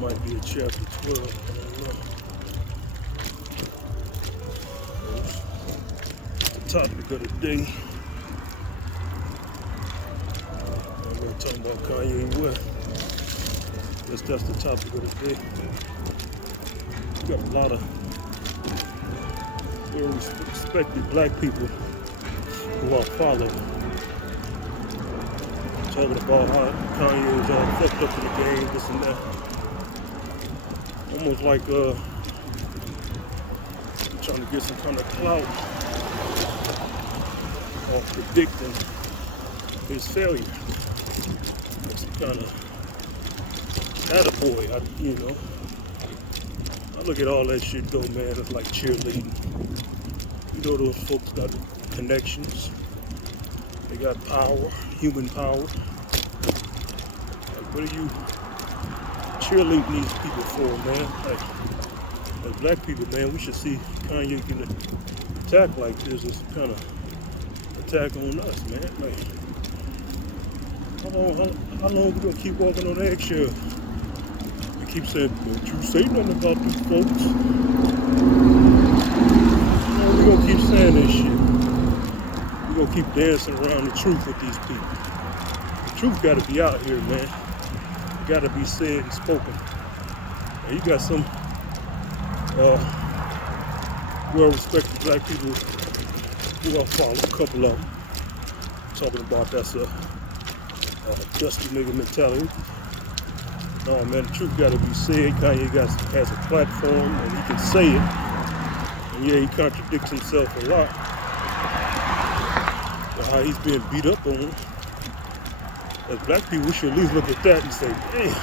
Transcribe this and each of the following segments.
Might be a chapter 12. I don't know. The topic of the day. We're talking about Kanye West. Guess that's the topic of the day. Got a lot of very respected black people who are following. Talking about how Kanye is all fucked up in the game, this and that. Almost like trying to get some kind of clout or predicting his failure. Some kind of attaboy, I look at all that shit though, man, it's like cheerleading. You know those folks got connections. They got power, human power. Like, what are you cheerleading these people for, man? Like, as black people, man, we should see Kanye getting an attack like this as some kind of attack on us, man. Like, how long we gonna keep walking on eggshells? We keep saying, don't you say nothing about these folks. We gonna keep saying this shit. We gonna keep dancing around the truth with these people. The truth gotta be out here, man. It gotta be said and spoken. And you got some well-respected black people who are following, a couple of them, talking about that's a dusty nigga mentality. No, man, the truth gotta be said. Kanye has a platform and he can say it. And yeah, he contradicts himself a lot. But how he's being beat up on. As black people, we should at least look at that and say, damn,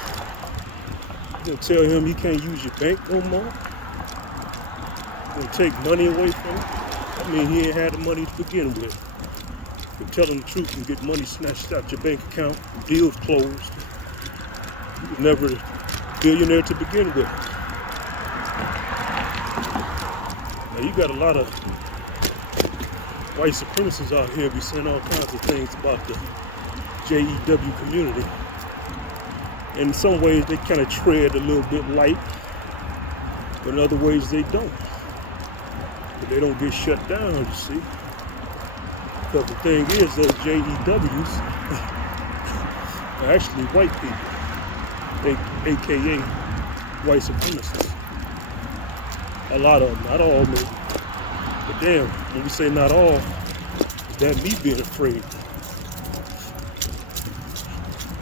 you gonna tell him he can't use your bank no more? You gonna take money away from him? I mean, he ain't had the money to begin with. You're telling the truth and get money snatched out your bank account, deals closed. You was never a billionaire to begin with. Now you got a lot of white supremacists out here be saying all kinds of things about the JEW community. In some ways they kind of tread a little bit light, but in other ways they don't. But they don't get shut down, you see. Because the thing is, those JEWs are actually white people, aka white supremacists. A lot of them, not all, maybe. But damn, when we say not all, is that me being afraid?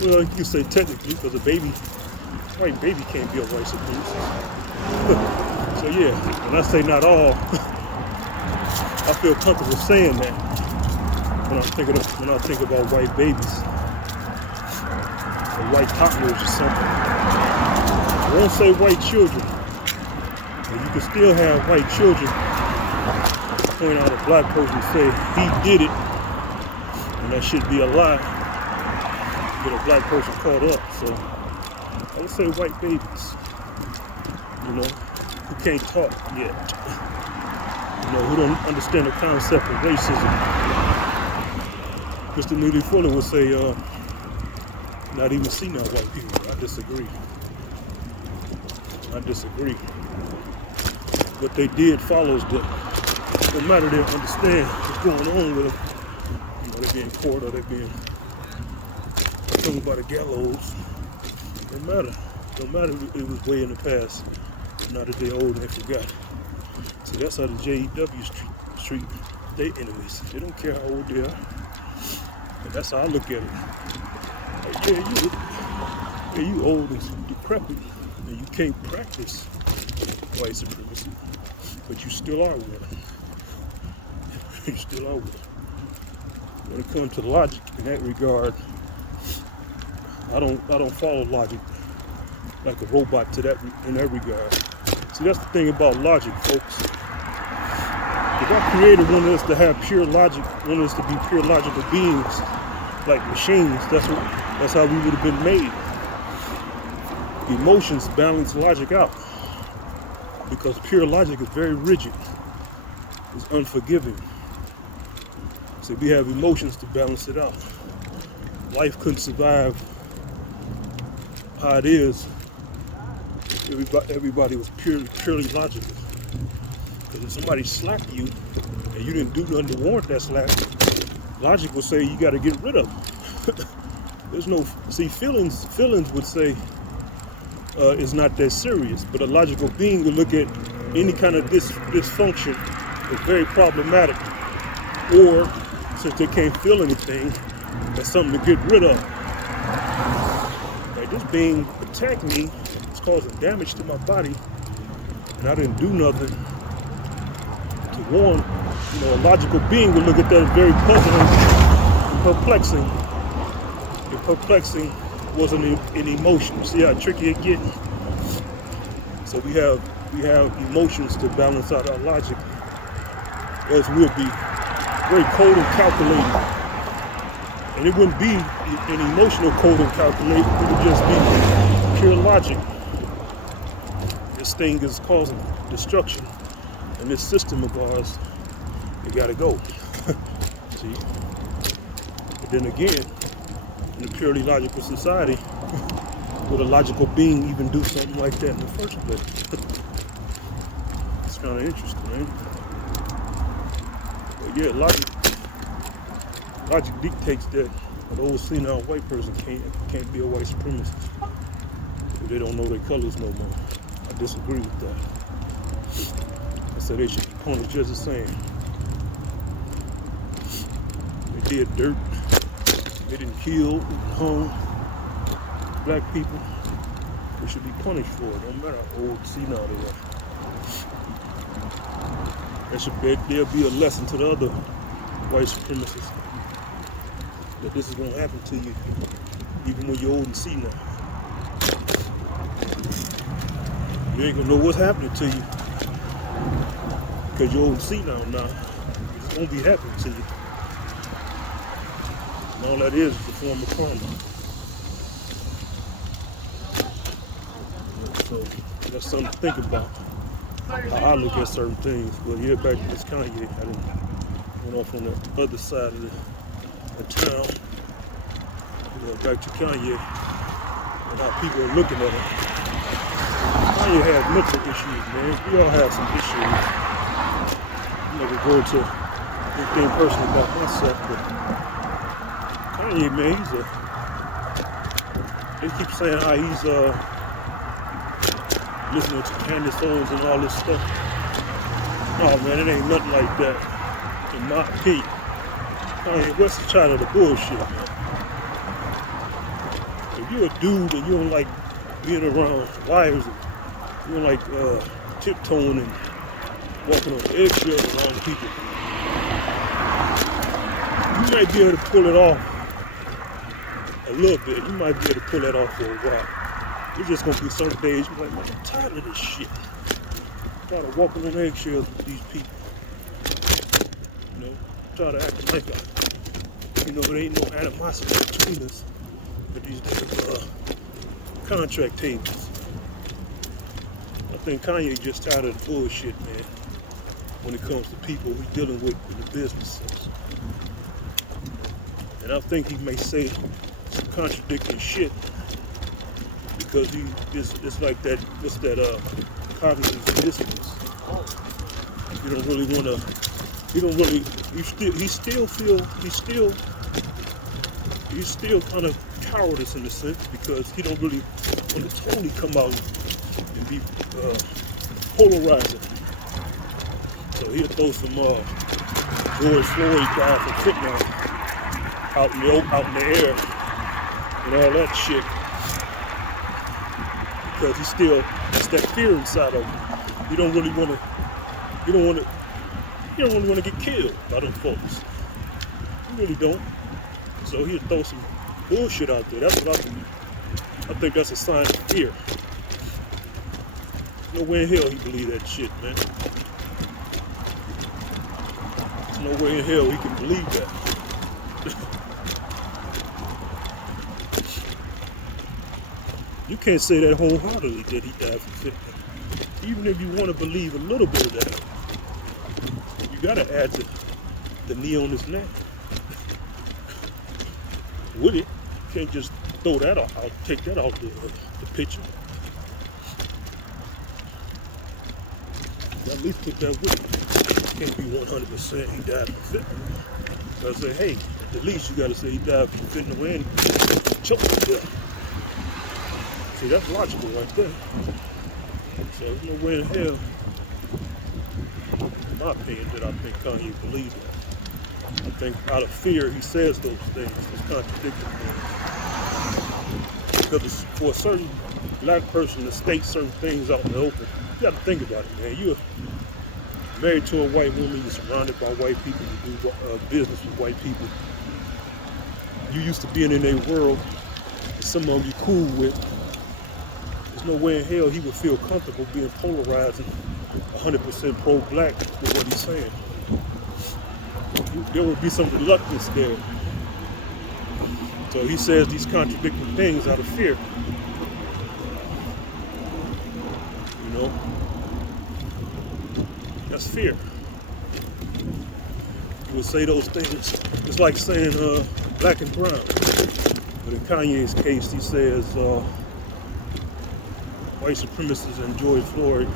Well, you can say technically, because a white baby can't be a white supremacist. So yeah, when I say not all, I feel comfortable saying that. When I think about white babies or white toddlers or something. I won't say white children. But you can still have white children point out a black person and say he did it, and that should be a lie. Get a black person caught up. So I would say white babies, who can't talk yet, who don't understand the concept of racism. Mr. Neely Fuller would say, not even senile white people. I disagree. What they did follows that no matter they understand what's going on with them, they're being court or they're being hung by the gallows. Don't matter. It was way in the past. Now that they're old and they forgot. See, that's how the JEWs treat their enemies. They don't care how old they are. And that's how I look at it. Like, you old and decrepit, and you can't practice white supremacy, but you still are one. You still are one. When it comes to logic in that regard, I don't follow logic like a robot in that regard. See, that's the thing about logic, folks. If our Creator wanted us to have pure logic, wanted us to be pure logical beings, like machines, that's how we would have been made. Emotions balance logic out. Because pure logic is very rigid. It's unforgiving. So we have emotions to balance it out. Life couldn't survive how it is everybody was purely logical. Because if somebody slapped you and you didn't do nothing to warrant that slap, logic would say you got to get rid of them. There's no, see, feelings would say it's not that serious, but a logical being would look at any kind of dysfunction as very problematic, or since they can't feel anything, that's something to get rid of. Like, this being attacked me, it's causing damage to my body, and I didn't do nothing to warn. You know, a logical being would look at that as very puzzling and perplexing. And perplexing wasn't an emotion. See how tricky it gets? So we have emotions to balance out our logic, else we'll be very cold and calculated. And it wouldn't be an emotional cold and calculated, it would just be pure logic. This thing is causing destruction, and this system of ours, it gotta go. See? But then again, in a purely logical society, would a logical being even do something like that in the first place? It's kind of interesting, man. But yeah, logic dictates that an old senile white person can't be a white supremacist. If they don't know their colors no more. I disagree with that. I said they should be punished just the same. They did dirt. They didn't kill, hung black people. They should be punished for it, no matter how old, senile they are. There'll be a lesson to the other white supremacists that this is going to happen to you, even when you're old and senile. You ain't going to know what's happening to you because you're old and senile now. It's going to be happening to you. And all that is a form of karma. So that's something to think about. How I look at certain things. But yeah, back to this Kanye, I went off on the other side of the town. Back to Kanye and how people are looking at him. Kanye has mental issues, man. We all have some issues. I'm not gonna go into anything personal about myself, but Kanye, man, they keep saying how he's listening to Candy songs and all this stuff. No, man, it ain't nothing like that, in my opinion. Kanye West is tired of the bullshit, man. If you're a dude and you don't like being around wires, and you don't like tiptoeing and walking on eggshells around people, you might be able to pull it off a little bit. You might be able to pull that off for a while. It's just gonna be some days you're like, man, I'm tired of this shit. I'm tired of walking on eggshells with these people. You know, I'm tired of acting like there ain't no animosity between us with these different contract tables. I think Kanye just tired of the bullshit, man, when it comes to people he's dealing with in the business sense. And I think he may say some contradicting shit because it's like that, what's that, cognitive dissonance. You don't really want to, he's still kind of cowardice in a sense because he don't really want to totally come out and be polarizing. So he'll throw some George Floyd guy from fentanyl out in the air and all that shit because it's that fear inside of him. You don't really want to get killed by them folks. You really don't. So he'll throw some bullshit out there. That's what I think that's a sign of fear. No way in hell he believe that shit, man. There's no way in hell he can believe that. You can't say that wholeheartedly that he died from fentanyl. Even if you want to believe a little bit of that, you gotta add the knee on his neck. With it, you can't just throw that out, take that out the picture. At least put that with him. Can't be 100% he died from fentanyl. Gotta say, hey, at the least you gotta say he died from fentanyl and choked to death. See, that's logical right there. So there's no way in hell, in my opinion, that I think Kanye believes that. I think out of fear he says those things, those contradicting things. Because for a certain black person to state certain things out in the open, you gotta think about it, man. You're married to a white woman, you're surrounded by white people, you do business with white people. You used to being in their world, and some of them you cool with. There's no way in hell he would feel comfortable being polarizing 100% pro-black with what he's saying. There would be some reluctance there. So he says these contradicting things out of fear. You know? That's fear. He would say those things. It's like saying black and brown. But in Kanye's case, he says white supremacists and George Floyd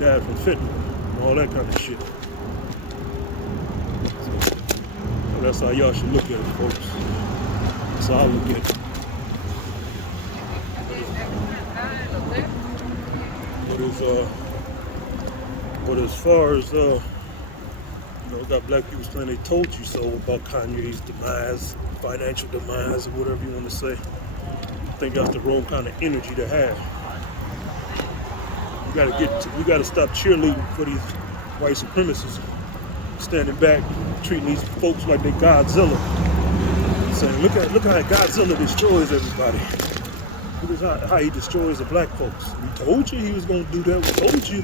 died from fentanyl and all that kind of shit. So that's how y'all should look at it, folks. That's how I look at it. But as far as got black people saying they told you so about Kanye's demise, financial demise, or whatever you want to say. I think that's the wrong kind of energy to have. You gotta stop cheerleading for these white supremacists, standing back, treating these folks like they Godzilla, saying, look how Godzilla destroys everybody. Look at how he destroys the black folks. We told you he was gonna do that. We told you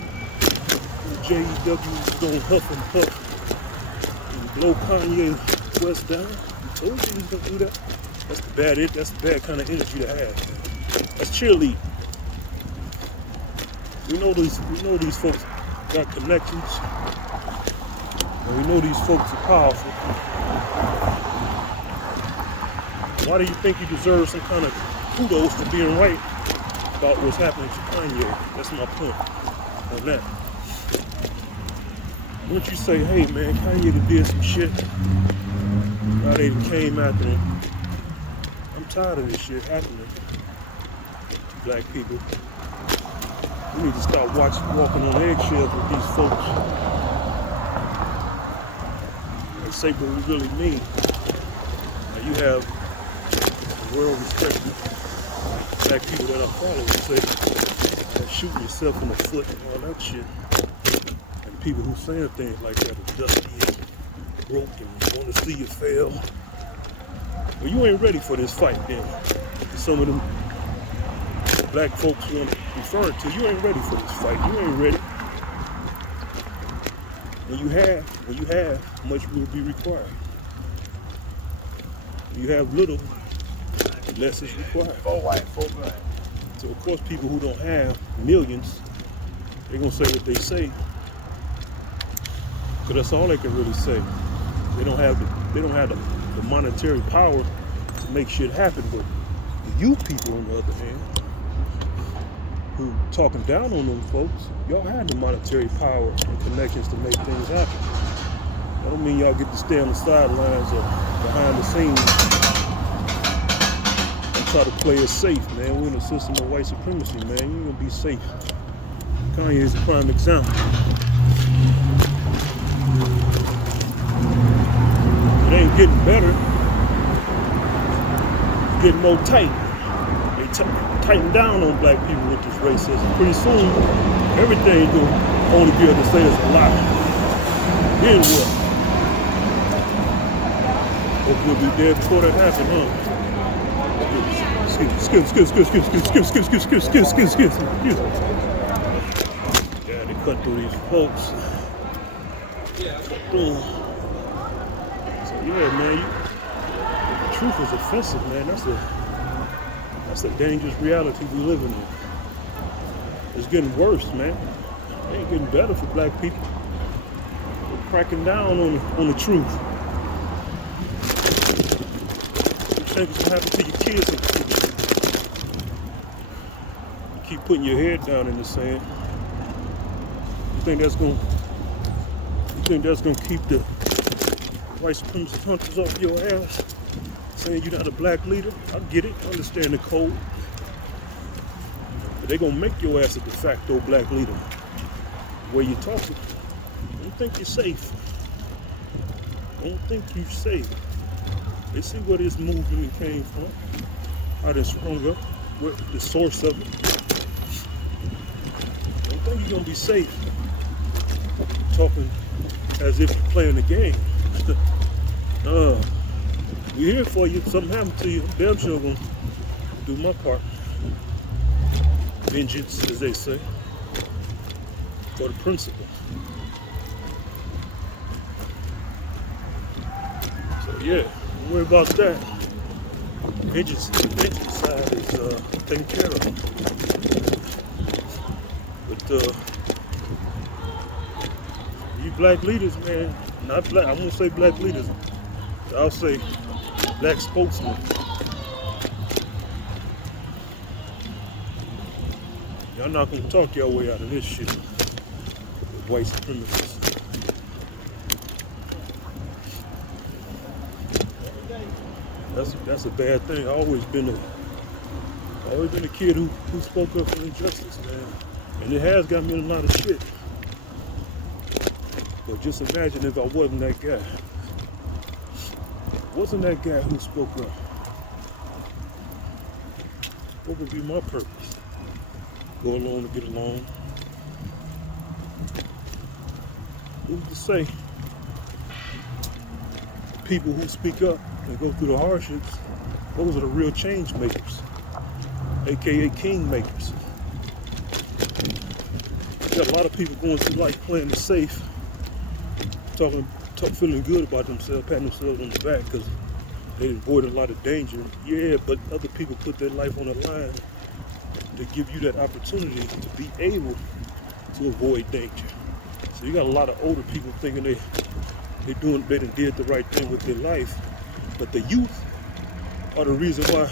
JEW was gonna huff and puff and blow Kanye West down. We told you he was gonna do that. That's the bad kind of energy to have. That's cheerleading. We know these folks got connections, and we know these folks are powerful. Why do you think you deserve some kind of kudos for being right about what's happening to Kanye? That's my point on that. Once you say, hey man, Kanye did some shit, now they came after him. I'm tired of this shit happening to black people. We need to start walking on eggshells with these folks and say what we really mean. Now you have world-respected black people that I follow who say that shooting yourself in the foot and all that shit. And people who saying things like that are dusty and broken, want to see you fail. Well, you ain't ready for this fight then. Some of them black folks who I'm referring to, you ain't ready for this fight. You ain't ready. When you have, much will be required. When you have little, less is required. So of course people who don't have millions, they're gonna say what they say. Because that's all they can really say. They don't have the monetary power to make shit happen. But you people on the other hand, who talking down on them folks, y'all have the monetary power and connections to make things happen. That don't mean y'all get to stay on the sidelines or behind the scenes and try to play it safe, man. We're in a system of white supremacy, man. You ain't gonna be safe. Kanye is a prime example. It ain't getting better. It's getting more tight. They tighten down on black people with this racism. Pretty soon, everything will only be able to say is a lie. Then what? Hope we'll be dead before that happens, huh? Excuse me. Yeah, they cut through these folks. Cut through. So yeah, man, the truth is offensive, man. That's a dangerous reality we living in. It's getting worse, man. It ain't getting better for black people. We're cracking down on the truth. What you think is gonna happen to your kids? You keep putting your head down in the sand. You think that's gonna keep the white supremacist hunters off your ass? Saying you're not a black leader? I get it, I understand the code. But they're gonna make your ass a de facto black leader. The way you're talking, I don't think you're safe. I don't think you're safe. They see where this movement came from, how it sprung up, where the source of it. I don't think you're gonna be safe talking as if you're playing the game. We're here for you. If something happened to you, I'm damn sure gonna do my part. Vengeance, as they say, for the principle. So yeah, don't worry about that. Vengeance side is taken care of. But you black leaders, man, not black. I won't say black leaders. I'll say black spokesmen. Y'all not gonna talk your way out of this shit. White supremacists. That's a bad thing. I've always been a kid who spoke up for injustice, man. And it has got me in a lot of shit. But just imagine if I wasn't that guy. Wasn't that guy who spoke up. What would be my purpose? Go along to get along. Who's to say people who speak up and go through the hardships, those are the real change makers, aka king makers. You got a lot of people going through life playing it safe, feeling good about themselves, patting themselves on the back because they avoided a lot of danger. Yeah, but other people put their life on the line to give you that opportunity to be able to avoid danger. So you got a lot of older people thinking they done did the right thing with their life, but the youth are the reason why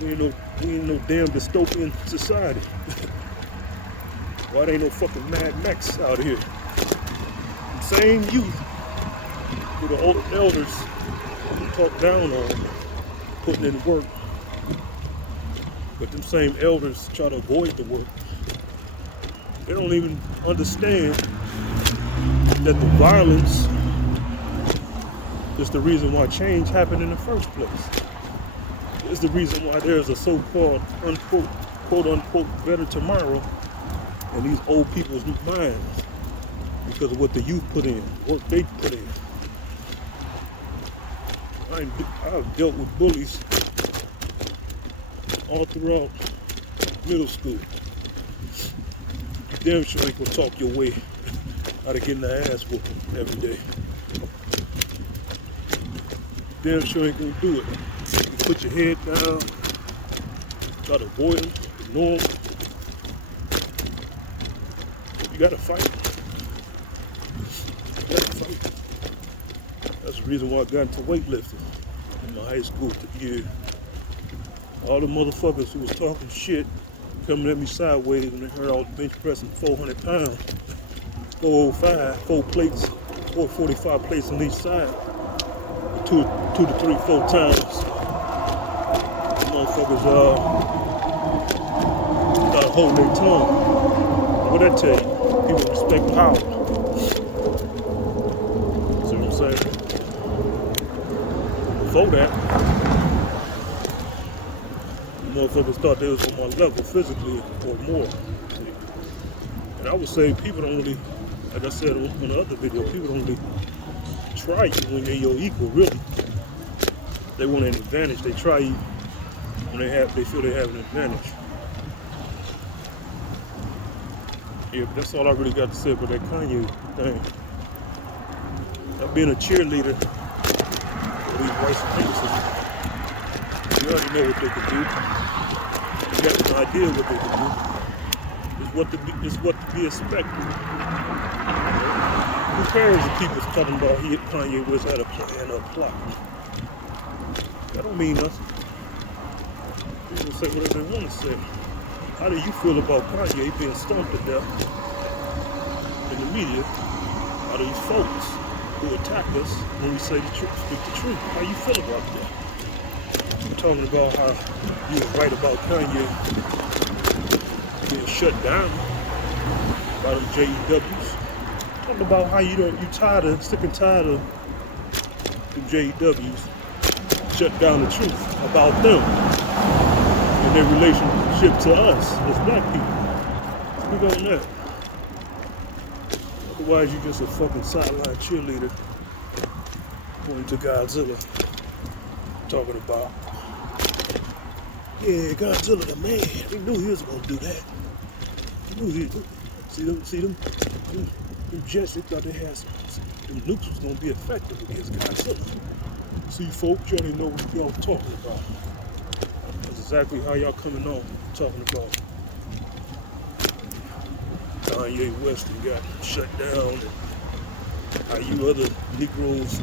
we ain't no damn dystopian society. Why there ain't no fucking Mad Max out here? Same youth who the old elders talk down on, putting in work. But them same elders try to avoid the work. They don't even understand that the violence is the reason why change happened in the first place. It's the reason why there's a so-called unquote, quote-unquote better tomorrow in these old people's minds because of what the youth put in, work they put in. I've dealt with bullies all throughout middle school. You damn sure ain't gonna talk your way out of getting the ass whooping every day. Damn sure ain't gonna do it. You put your head down, try to avoid them, ignore them. You gotta fight. You gotta fight. That's the reason why I got into weightlifting in my high school year. All the motherfuckers who was talking shit coming at me sideways when they heard I was bench pressing 400 pounds, 405, 4 plates, 445 plates on each side, 2 to 3, 4 times. The motherfuckers started holding their tongue. What I tell you? People respect power. See what I'm saying? Before that, motherfuckers thought they was on my level physically or more. And I would say people don't really, like I said on the other video, people don't really try you when they're your equal, really. They want an advantage. They try you when they feel they have an advantage. Yeah, but that's all I really got to say about that Kanye thing. I've been a cheerleader for these white supremacists. You already know what they could do. You got an idea what they could do. It's what to be expected. Who cares if people's talking about Kanye West had a plan or a plot? That don't mean nothing. People say whatever they want to say. How do you feel about Kanye being stomped to death in media are these folks who attack us when we say the truth, speak the truth. How you feel about that? We're talking about how you were right about Kanye being shut down by them JEWs. Talking about how you sick and tired of the JEWs shut down the truth about them and their relationship to us as black people. Speak on that. Otherwise, you're just a fucking sideline cheerleader going to Godzilla talking about, yeah, Godzilla the man. We knew he was gonna do that. We knew he. See them jets. They thought they had them nukes was gonna be effective against Godzilla. See, folks, you already know what y'all talking about. That's exactly how y'all coming on talking about Kanye West and got shut down, and how you other Negroes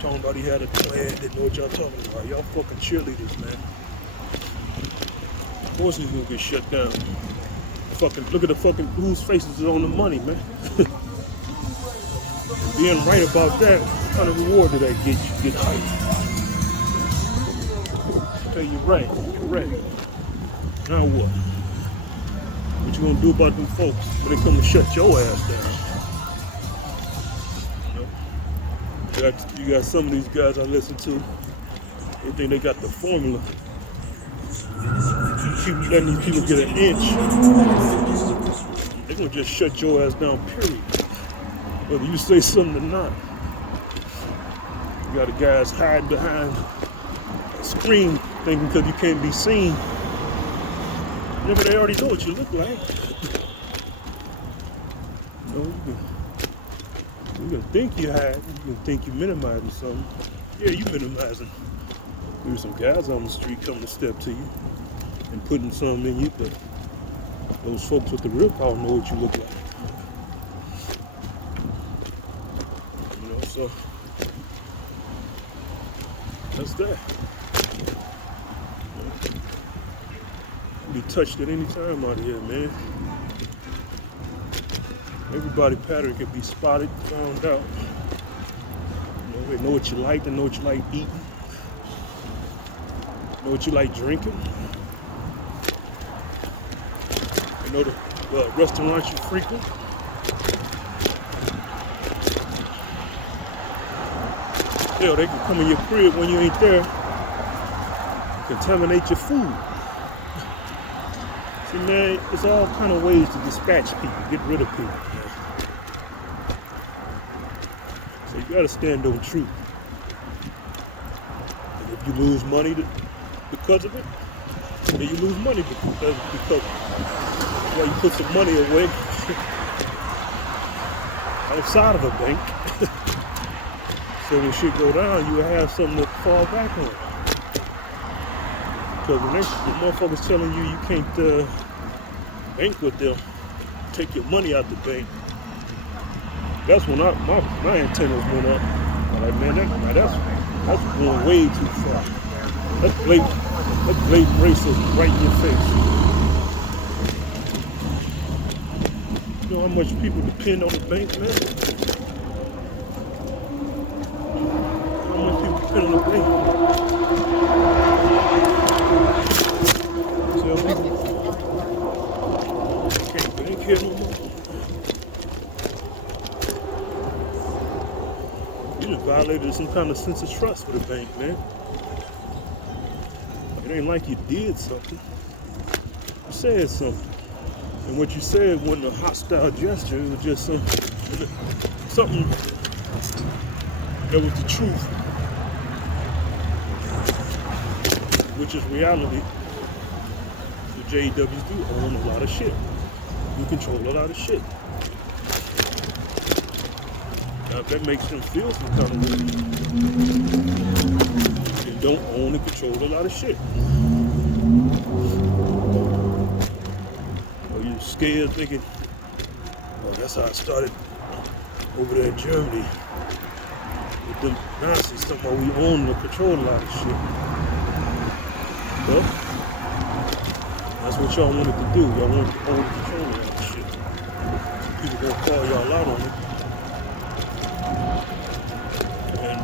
talking about he had a plan, didn't know what y'all talking about. Y'all fucking cheerleaders, man. Of course he's gonna get shut down. Fucking look at the fucking whose faces is on the money, man. Being right about that, what kind of reward did that get you? Get hyped. Okay, you're right. You're right. Now what? What you gonna do about them folks when they come to shut your ass down? You got some of these guys I listen to. They think they got the formula. You keep letting these people get an inch, they're gonna just shut your ass down, period. Whether you say something or not. You got the guys hiding behind a screen thinking because you can't be seen. Yeah, but they already know what you look like. You know, you can think you're hiding, you can think you're minimizing something. Yeah, you minimizing. There's some guys on the street coming to step to you and putting something in you, but those folks with the real power know what you look like. You know, so that's that. You be touched at any time out here, man. Everybody pattern can be spotted, found out. You know, they know what you like, they know what you like eating, know what you like drinking. They know the restaurants you frequent. Hell, they can come in your crib when you ain't there and contaminate your food. See, man, there's all kind of ways to dispatch people, get rid of people, man. So you gotta stand on truth. And if you lose money because of it, then you lose money because well, you put some money away outside of a bank. So when shit go down, you will have something to fall back on. Because when the motherfuckers telling you can't bank with them, take your money out the bank, that's when my antennas went up. I'm like, man, that's going way too far. That's blatant racism right in your face. You know how much people depend on the bank, man? How much people depend on the bank? Tell people they can't bank here no more. You just violated some kind of sense of trust with the bank, man. It ain't like you did something. You said something. And what you said wasn't a hostile gesture, it was just something that was the truth. Which is reality. The JEWs do own a lot of shit. You control a lot of shit. Now if that makes them feel some kind of way, they don't own and control a lot of shit. Or you're scared thinking, well, that's how I started over there in Germany. With them Nazis talking about we own and control a lot of shit. Well, that's what y'all wanted to do. Y'all wanted to own and control a lot of shit. people gonna call y'all out on it. And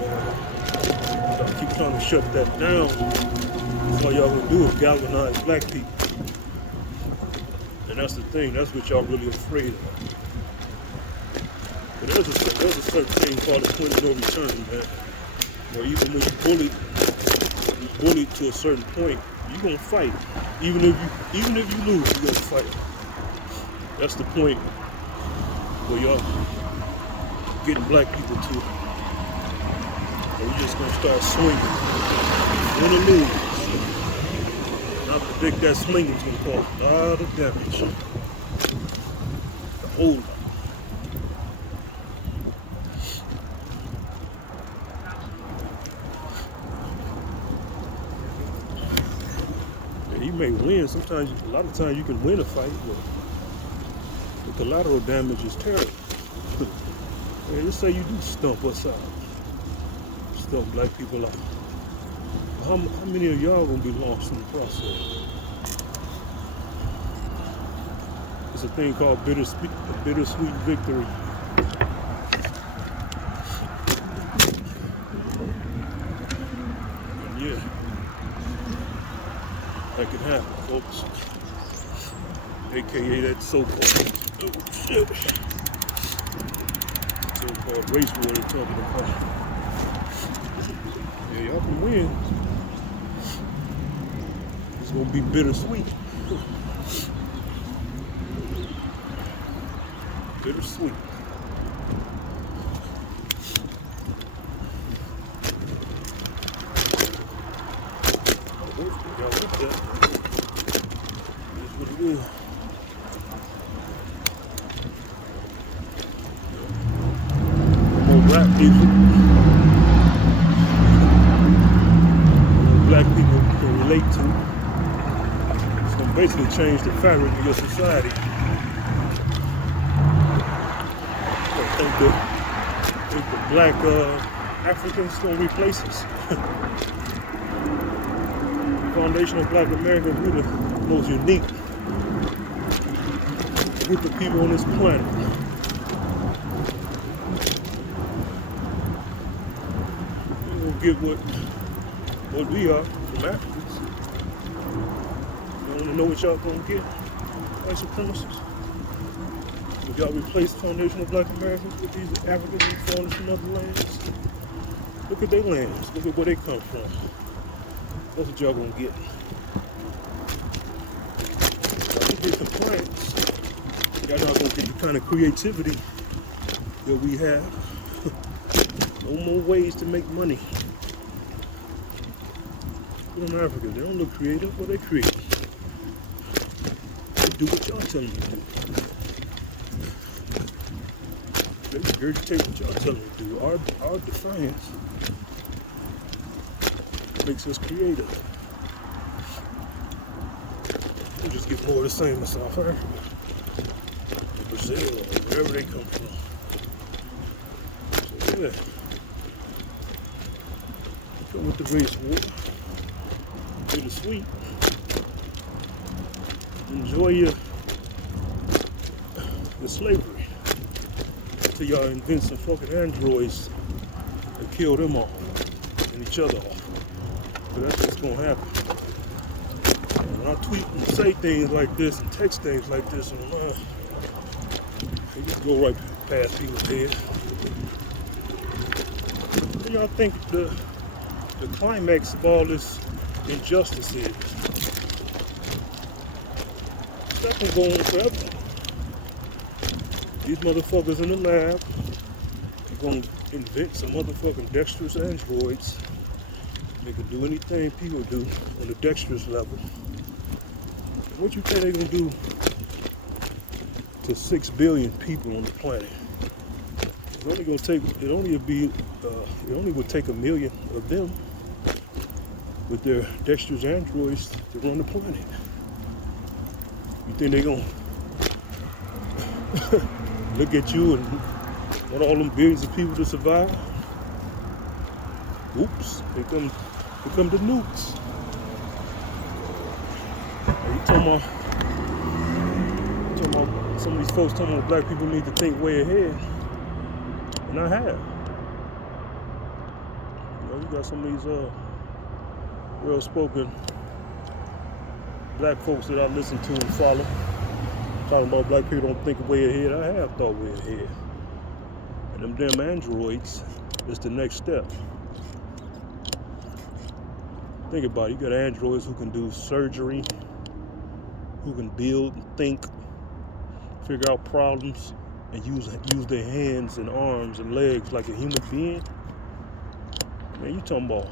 y'all keep trying to shut that down. That's all y'all gonna do is galvanize black people. And that's the thing, that's what y'all really afraid of. But there's a certain thing called a point of no return, man. Where even when you bullied to a certain point, you're gonna fight. Even if you lose, you're gonna fight. That's the point where y'all getting black people to. And we're just gonna start swinging. Win or lose. And I predict that swinging's gonna cause a lot of damage. The whole lot. You may win. Sometimes, a lot of times, you can win a fight, but the collateral damage is terrible. Man, let's say you do stump us out, stump black people out. How many of y'all gonna be lost in the process? It's a thing called bittersweet victory. And yeah. That can happen, folks. AKA that so-called, so-called race war they're talking about. Yeah, y'all can win. It's gonna be bittersweet. Bittersweet. Y'all with that? That's what it is. More rap music. Black people can relate to. It's gonna basically change the fabric of your society. I think the black Africans gonna replace us. Foundation of Black America, we're the most unique group of people on this planet. We're gonna get what we are from Africans. You wanna know what y'all gonna get? White supremacists. Would y'all replace the Foundation of Black Americans with these Africans and foreigners from other lands? Look at their lands, look at where they come from. That's what y'all gonna get. Y'all can get compliance. Y'all not gonna get the kind of creativity that we have. No more ways to make money. Look at them Africans, they don't look creative, but they create. They do what y'all tell them to do. They regurgitate what y'all tell them to do. Our defiance makes us creative. We just get more of the same in South Africa, Brazil, or wherever they come from. So yeah, come with the race war. Bittersweet. Enjoy your slavery until y'all invent some fucking androids and kill them all and each other off. So that's what's gonna happen. When I tweet and say things like this and text things like this online, they just go right past people's heads. What do y'all think the climax of all this injustice is? It's not gonna go on forever. These motherfuckers in the lab are gonna invent some motherfucking dexterous androids. They can do anything people do on the dexterous level. What you think they're gonna do to 6 billion people on the planet? It only would take 1 million of them with their dexterous androids to run the planet. You think they're gonna look at you and want all them billions of people to survive? Oops, here come the nukes. You talking about some of these folks talking about black people need to think way ahead, and I have. You know, you got some of these well-spoken black folks that I listen to and follow, talking about black people don't think way ahead. I have thought way ahead. And them damn androids is the next step. Think about it. You got androids who can do surgery, who can build and think, figure out problems, and use their hands and arms and legs like a human being. Man, you talking about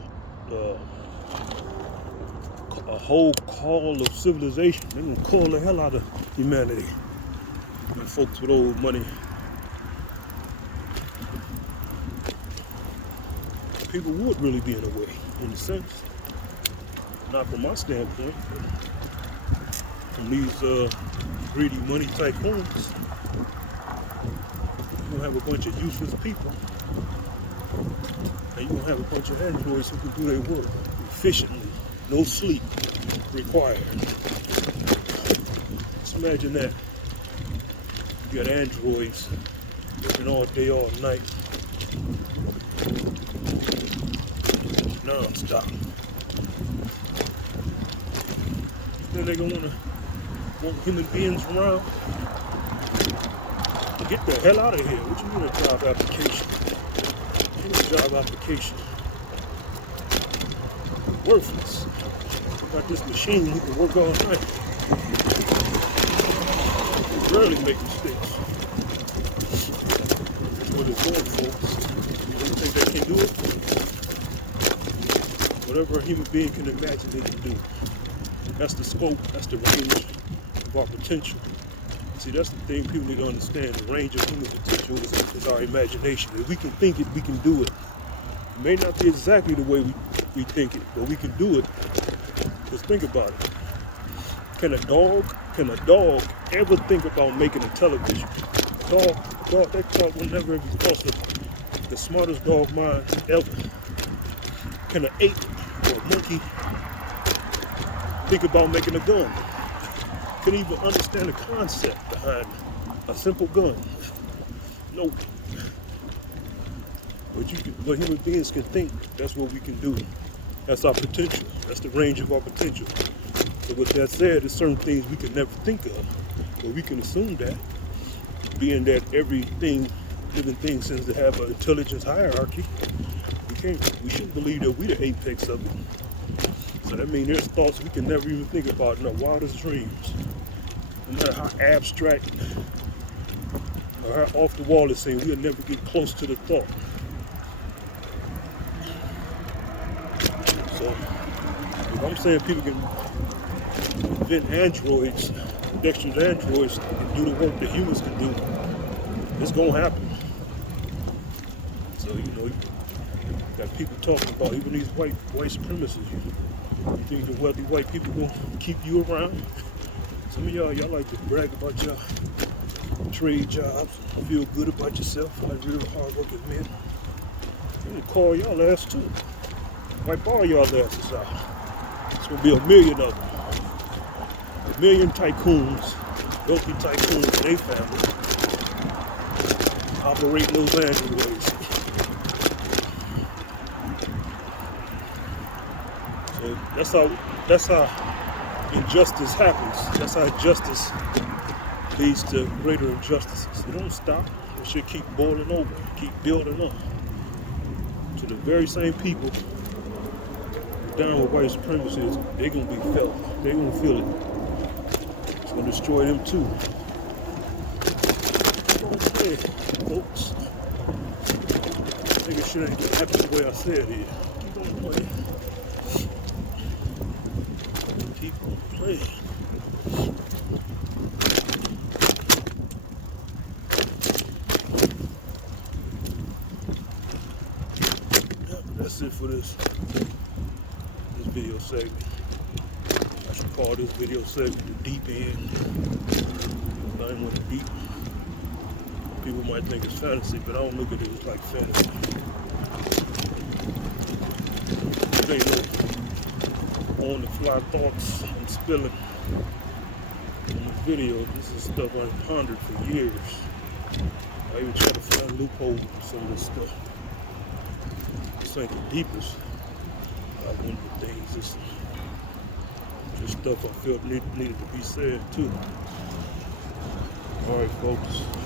a whole call of civilization. They're gonna call the hell out of humanity. And folks with old money. People would really be in a way, in a sense. Not from my standpoint, but from these greedy money tycoons. You're gonna have a bunch of useless people. And you're gonna have a bunch of androids who can do their work efficiently. No sleep required. Just imagine that. You got androids working all day, all night, non-stop. Then they're gonna want human beings around. Get the hell out of here. What you mean a job application? What you mean a job application? Worthless. Got this machine who can work all night. They rarely make mistakes. That's what it's going for. You don't think they can do it? Whatever a human being can imagine they can do. That's the scope, that's the range of our potential. See, that's the thing people need to understand. The range of human potential is our imagination. If we can think it, we can do it. It may not be exactly the way we think it, but we can do it. Just think about it. Can a dog ever think about making a television? That dog will never ever cross the smartest dog mind ever. Can an ape or a monkey think about making a gun? Can even understand the concept behind a simple gun? No. But human beings can think. That's what we can do. That's our potential. That's the range of our potential. So with that said, there's certain things we can never think of. But we can assume that, being that everything, living thing seems to have an intelligence hierarchy, we shouldn't believe that we're the apex of it. So that means there's thoughts we can never even think about in our wildest dreams. No matter how abstract or how off the wall it seems, we'll never get close to the thought. So if I'm saying people can invent androids, dexterous androids, and do the work that humans can do, it's gonna happen. So you got people talking about even these white supremacists. You think the wealthy white people gonna keep you around? Some of y'all like to brag about your trade jobs, feel good about yourself, like real hard-working men. I'm gonna call y'all ass too. Wipe all y'all asses out. It's gonna be a million of them. A million tycoons, wealthy tycoons and their family, operating those androids. So that's how injustice happens. That's how justice leads to greater injustices. It don't stop. It should keep boiling over, keep building up. To the very same people down with white supremacy, they're gonna be felt. They're gonna feel it. It's gonna destroy them too. Okay, folks. Nigga shit ain't gonna happen the way I said it. Keep on playing. Keep on playing. That's it for this video segment. I should call this video segment the deep end. Nothing with the deep. People might think it's fantasy, but I don't look at it as like fantasy. It ain't no on the fly thoughts I'm spilling. in this video, this is stuff I've pondered for years. I even try to find loopholes in some of this stuff. This ain't the deepest of one of the things. It's just stuff I felt needed to be said too. All right, folks.